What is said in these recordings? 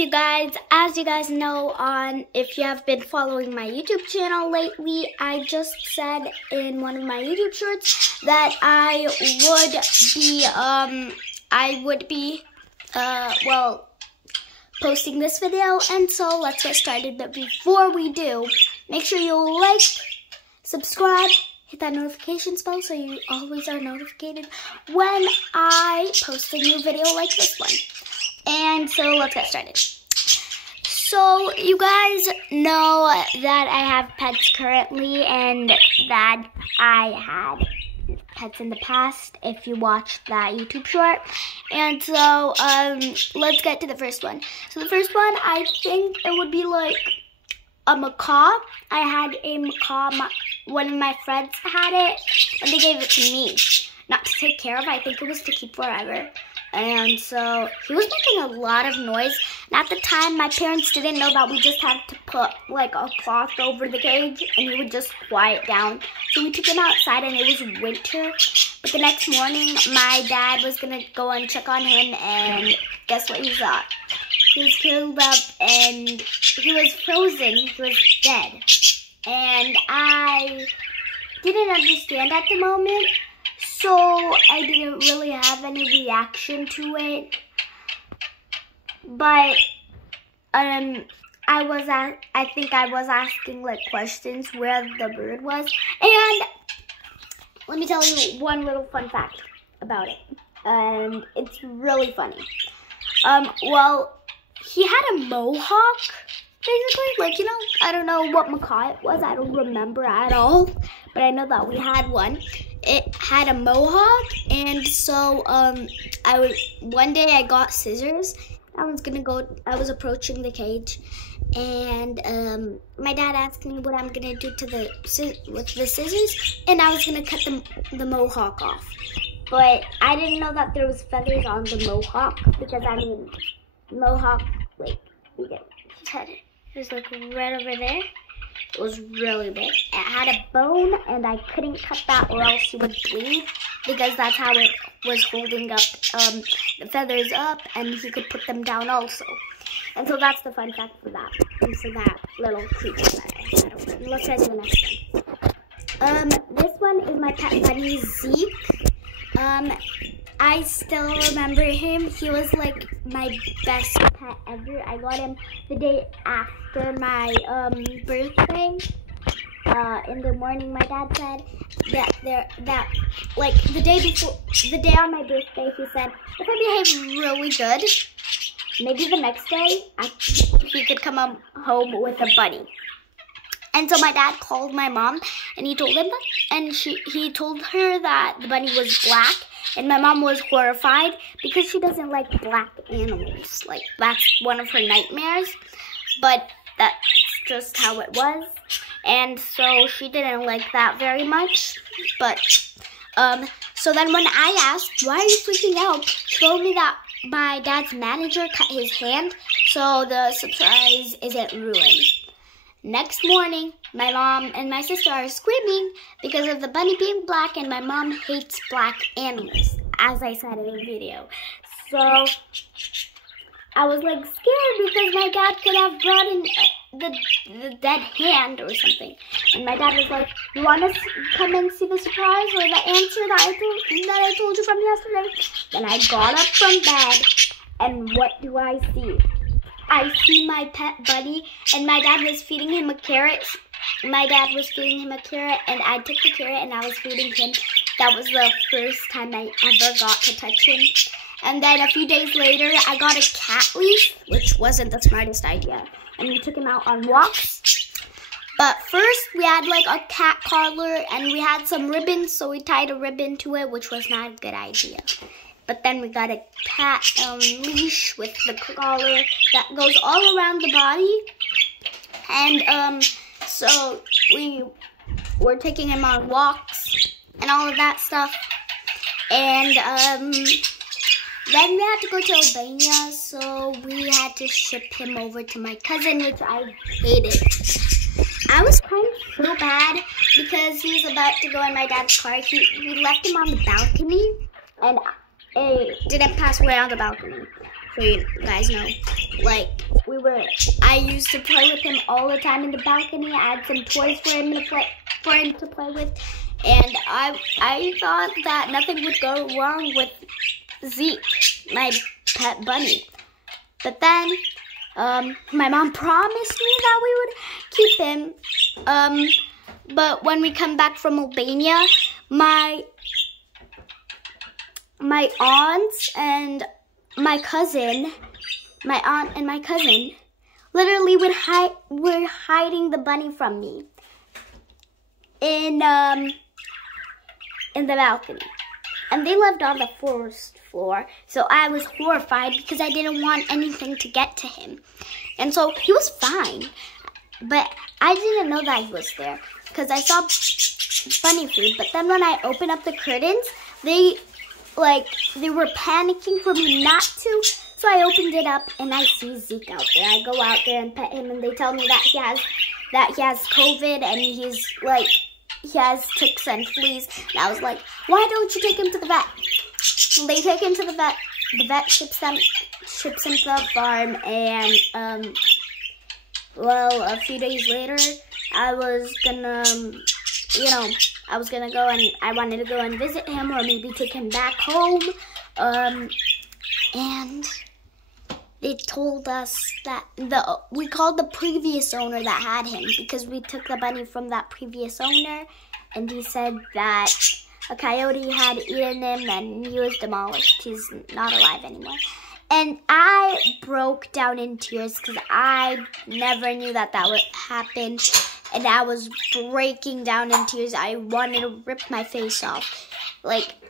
you guys? As you guys know, if you have been following my YouTube channel lately, I just said in one of my YouTube shorts that I would be posting this video, and so let's get started. But before we do, make sure you like, subscribe, hit that notifications bell so you always are notified when I post a new video like this one. And so let's get started. So you guys know that I have pets currently and that I had pets in the past if you watched that YouTube short. And so let's get to the first one. So the first one, I think it would be like a macaw. I had a macaw. One of my friends had it and they gave it to me. Not to take care of, I think it was to keep forever. And so he was making a lot of noise. And at the time, my parents didn't know that we just had to put like a cloth over the cage and he would just quiet down. So we took him outside and it was winter. But the next morning, my dad was gonna go and check on him, and guess what he saw? He was curled up and he was frozen. He was dead. And I didn't understand at the moment. So I didn't really have any reaction to it, but I think I was asking like questions where the bird was. And let me tell you one little fun fact about it, and it's really funny. Well, he had a mohawk, basically, like, you know, I don't know what macaw it was, I don't remember at all, but I know that we had one. It had a mohawk, and so one day I got scissors. I was approaching the cage, and my dad asked me what I'm gonna do with the scissors, and I was gonna cut the mohawk off. But I didn't know that there was feathers on the mohawk, because I mean, mohawk, like, his head is like right over there. It was really big. It had a bone, and I couldn't cut that or else he would bleed, because that's how it was holding up the feathers up, and he could put them down also. And so that's the fun fact for that. And for that little creature that I had over. Let's try to the next one. This one is my pet bunny, Zeke. I still remember him. He was like my best pet ever. I got him the day after my birthday. In the morning, my dad said that like the day on my birthday, he said if I behave really good, maybe the next day he could come home with a bunny. And so my dad called my mom, and he told him that, and he told her that the bunny was black. And my mom was horrified because she doesn't like black animals. Like, that's one of her nightmares. But that's just how it was. And so she didn't like that very much. But, so then when I asked, why are you freaking out? She told me that my dad's manager cut his hand, so the surprise isn't ruined. Next morning, my mom and my sister are screaming because of the bunny being black, and my mom hates black animals, as I said in the video. So I was like scared because my dad could have brought in the dead hand or something. And my dad was like, you want to come and see the surprise or the answer that I told you from yesterday? Then I got up from bed, and what do I see? I see my pet bunny, and my dad was feeding him a carrot. And I took the carrot and I was feeding him. That was the first time I ever got to touch him. And then a few days later, I got a cat leash, which wasn't the smartest idea. And we took him out on walks. But first, we had like a cat collar, and we had some ribbons, so we tied a ribbon to it, which was not a good idea. But then we got a cat leash with the collar that goes all around the body. And so we were taking him on walks and all of that stuff. And then we had to go to Albania, so we had to ship him over to my cousin, which I hated. I was kind of so bad because he was about to go in my dad's car. We left him on the balcony, and it didn't pass away on the balcony. So you guys know, like, I used to play with him all the time in the balcony. I had some toys for him to play with. And I thought that nothing would go wrong with Zeke, my pet bunny. But then my mom promised me that we would keep him. But when we come back from Albania, my aunts and my cousin, literally were hiding the bunny from me in the balcony. And they lived on the first floor, so I was horrified because I didn't want anything to get to him. And so he was fine, but I didn't know that he was there because I saw bunny food. But then when I opened up the curtains, they were panicking for me not to. So I opened it up and I see Zeke out there. I go out there and pet him, and they tell me that he has COVID and he has ticks and fleas. And I was like, why don't you take him to the vet? And they take him to the vet. The vet ships him to the farm. And, a few days later, I was gonna go and I wanted to go and visit him or maybe take him back home. And they told us that we called the previous owner that had him because we took the bunny from that previous owner, and he said that a coyote had eaten him and he was demolished. He's not alive anymore. And I broke down in tears because I never knew that would happen, and I was breaking down in tears. I wanted to rip my face off.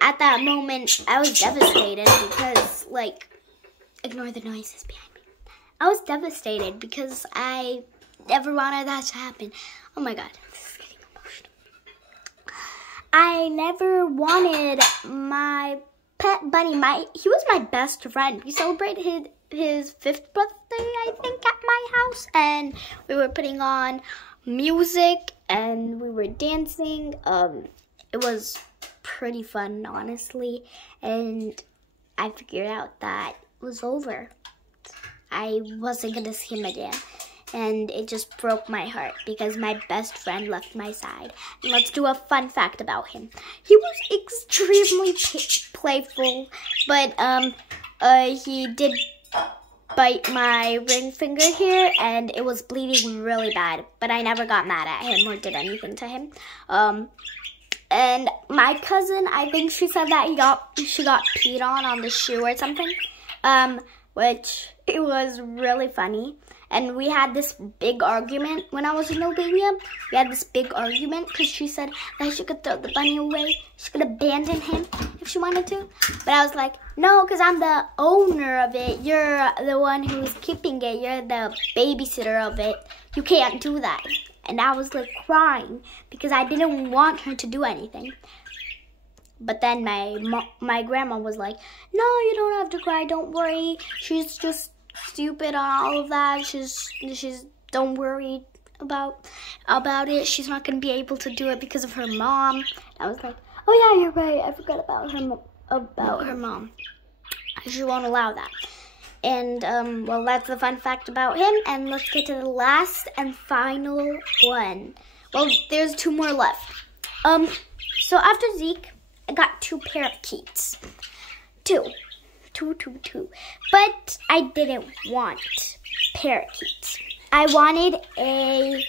At that moment, I was devastated because, ignore the noises behind me. I was devastated because I never wanted that to happen. Oh my God, this is getting emotional. I never wanted my pet bunny. He was my best friend. We celebrated his 5th birthday, I think, at my house, and we were putting on music and we were dancing. It was pretty fun, honestly, and I figured out that it was over. I wasn't gonna see him again, and it just broke my heart because my best friend left my side. And let's do a fun fact about him. He was extremely playful, but he did bite my ring finger here, and it was bleeding really bad, but I never got mad at him or did anything to him. And my cousin, I think she said that she got peed on the shoe or something, which it was really funny. And we had this big argument when I was in Albania. We had this big argument because she said that she could throw the bunny away. She could abandon him if she wanted to. But I was like, no, because I'm the owner of it. You're the one who's keeping it. You're the babysitter of it. You can't do that. And I was crying because I didn't want her to do anything. But then my grandma was like, no, you don't have to cry. Don't worry. She's just stupid on all of that. She's don't worry about it. She's not gonna be able to do it because of her mom. I was like, oh yeah, you're right. I forgot about her mom. She won't allow that. And that's the fun fact about him. And let's get to the last and final one. Well, there's 2 more left. So after Zeke, I got 2 parakeets. 2. But I didn't want parakeets. I wanted a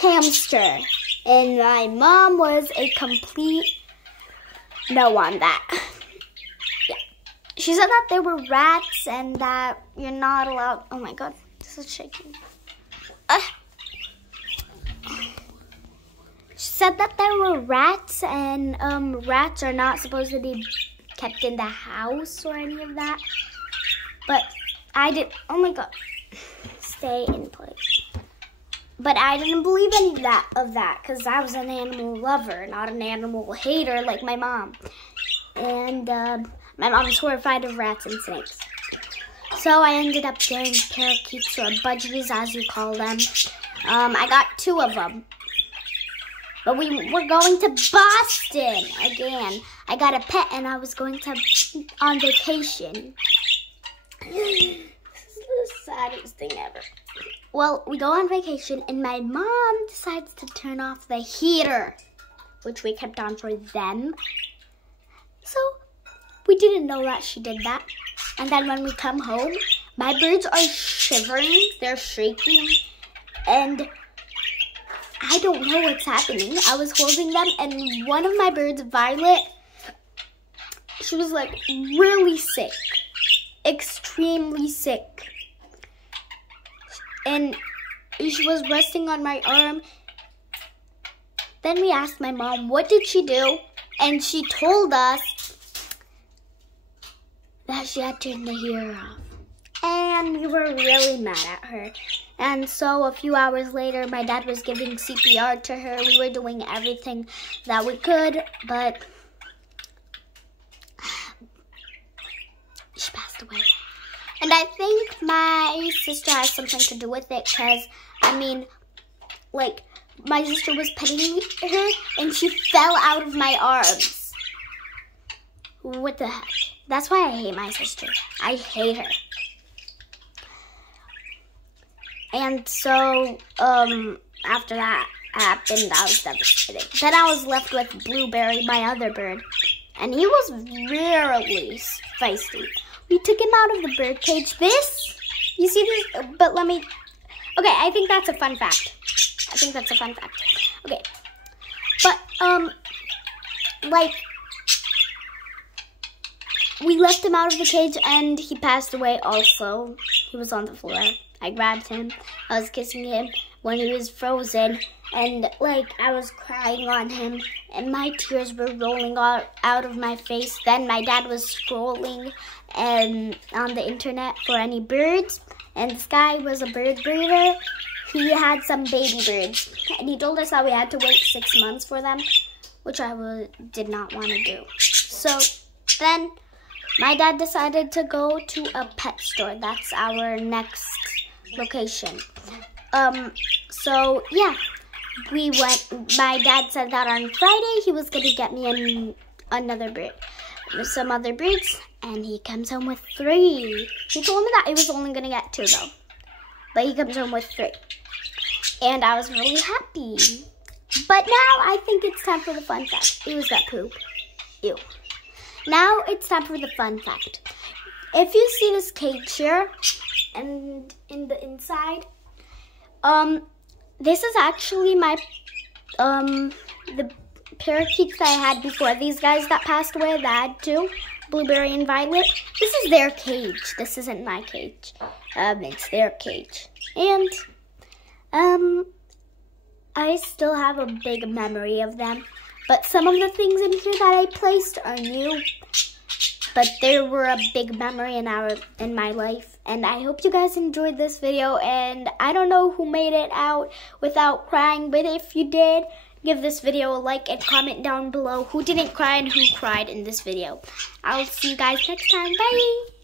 hamster. And my mom was a complete no on that. Yeah. She said that there were rats and that you're not allowed. Oh my God, this is shaking. She said that there were rats and rats are not supposed to be kept in the house or any of that. But I did, oh my God, stay in place. But I didn't believe any of that because I was an animal lover, not an animal hater like my mom. And my mom was horrified of rats and snakes. So I ended up getting parakeets, or budgies as you call them. I got 2 of them. But we were going to Boston again. I got a pet and I was going on vacation. This is the saddest thing ever. Well, we go on vacation and my mom decides to turn off the heater, which we kept on for them. So we didn't know that she did that. And then when we come home, my birds are shivering, they're shaking, and I don't know what's happening. I was holding them and one of my birds, Violet, she was like really sick, extremely sick. And she was resting on my arm. Then we asked my mom, what did she do? And she told us that she had turned the heater off. And we were really mad at her. And so a few hours later, my dad was giving CPR to her. We were doing everything that we could, but she passed away. And I think my sister has something to do with it because, I mean, like, my sister was petting her and she fell out of my arms. What the heck? That's why I hate my sister. I hate her. And so, after that happened, I was devastated. Then I was left with Blueberry, my other bird. And he was really feisty. We took him out of the bird cage. You see this? But let me, okay, I think that's a fun fact. Okay. But, like, we left him out of the cage and he passed away also. He was on the floor. I grabbed him. I was kissing him when he was frozen. And, like, I was crying on him. And my tears were rolling out of my face. Then my dad was scrolling on the internet for any birds. And this guy was a bird breeder. He had some baby birds. And he told us that we had to wait 6 months for them, which I did not want to do. So then my dad decided to go to a pet store. That's our next location. So yeah, we went. My dad said that on Friday he was gonna get me another bird, some other birds, and he comes home with 3. He told me that he was only gonna get 2 though, but he comes home with 3, and I was really happy. But now I think it's time for the fun fact. It was that poop. Ew. Now it's time for the fun fact. If you see this cage here, and in the inside, this is actually my, the parakeets that I had before. These guys that passed away, that I had 2, Blueberry and Violet. This is their cage. This isn't my cage. It's their cage. And, I still have a big memory of them. But some of the things in here that I placed are new. But they were a big memory in my life. And I hope you guys enjoyed this video. And I don't know who made it out without crying. But if you did, give this video a like and comment down below who didn't cry and who cried in this video. I'll see you guys next time. Bye!